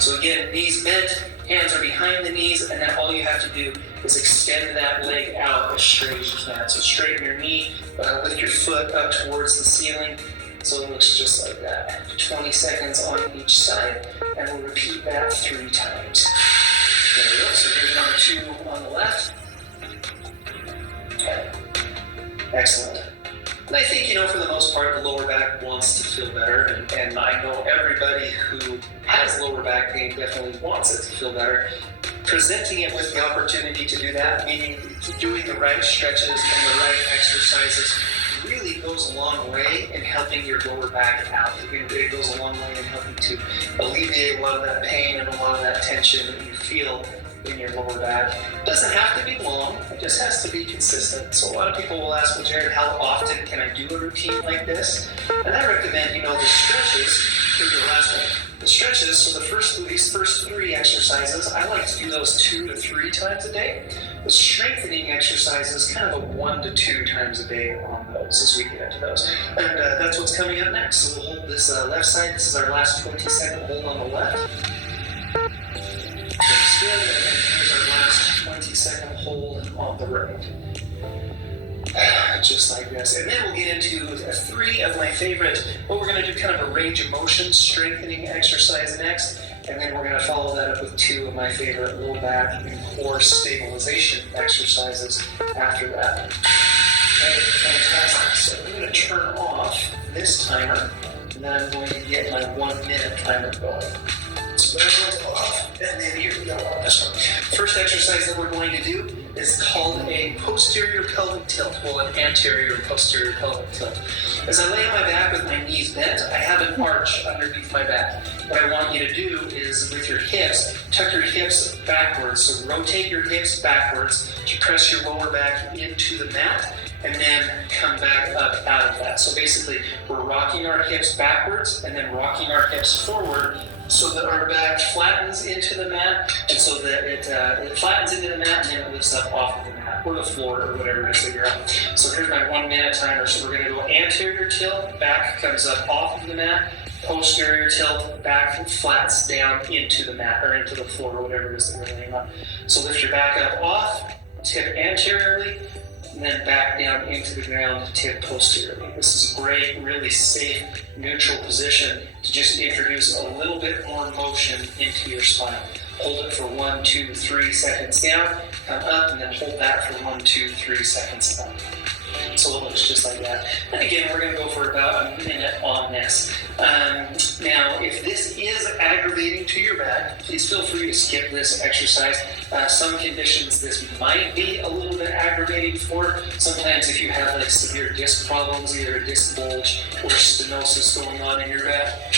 So again, knees bent, hands are behind the knees, and then all you have to do is extend that leg out as straight as you can. So straighten your knee, lift your foot up towards the ceiling, so it looks just like that. 20 seconds on each side, and we'll repeat that 3 times. There we go. So here's number 2 on the left. Okay. Excellent. And I think, for the most part, the lower back wants to feel better, and I know everybody who has lower back pain definitely wants it to feel better. Presenting it with the opportunity to do that, meaning doing the right stretches and the right exercises, really goes a long way in helping your lower back out. It goes a long way in helping to alleviate a lot of that pain and a lot of that tension that you feel in your lower back. It doesn't have to be long, it just has to be consistent. So a lot of people will ask, well, Jared, how often can I do a routine like this? And I recommend, the stretches. Here's the last one. The stretches, so these first 3 exercises, I like to do those 2 to 3 times a day. The strengthening exercises, kind of a 1 to 2 times a day on those as we get into those. And that's what's coming up next. So we'll hold this left side. This is our last 20-second hold on the left. Good, and then here's our last 20-second hold on the right. Just like this. And then we'll get into 3 of my favorite, we're going to do kind of a range of motion strengthening exercise next, and then we're going to follow that up with 2 of my favorite low back and core stabilization exercises after that. Okay, fantastic. So I'm going to turn off this timer, and then I'm going to get my 1-minute timer going. So that one's off, and then here we go on this one. First exercise that we're going to do is called a posterior pelvic tilt, well, an anterior posterior pelvic tilt. As I lay on my back with my knees bent, I have an arch underneath my back. What I want you to do is, with your hips, tuck your hips backwards. So rotate your hips backwards to press your lower back into the mat, and then come back up out of that. So basically, we're rocking our hips backwards and then rocking our hips forward so that our back flattens into the mat, and so that it flattens into the mat and then it lifts up off of the mat or the floor or whatever it is that you're on. So here's my 1-minute timer. So we're going to go anterior tilt, back comes up off of the mat, posterior tilt, back flats down into the mat or into the floor or whatever it is that you're laying on. So lift your back up off, tip anteriorly, and then back down into the ground, tip posteriorly. This is a great, really safe, neutral position to just introduce a little bit more motion into your spine. Hold it for 1, 2, 3 seconds down, come up, and then hold that for 1, 2, 3 seconds up. So it looks just like that. And again, we're going to go for about a minute on this. Now, if this is aggravating to your back, please feel free to skip this exercise. Some conditions this might be a little bit aggravating for. Sometimes if you have severe disc problems, either a disc bulge or stenosis going on in your back,